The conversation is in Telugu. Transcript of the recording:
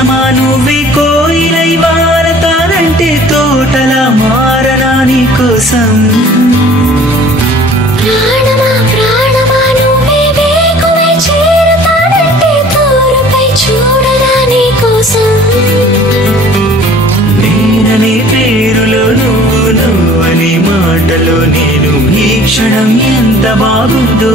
నేస్తమా నువ్వే కోయిలై వారతానంటే తోటలా మారనా నీ కోసం ప్రాణమా ప్రాణమా నువ్వే వేకువై చేరతానంటే తోరుపై చూడనా నీ కోసం నేననే పేరులో నువ్వు నువ్వనే మాటలో నేను ఈ క్షణం ఎంత బాగుందో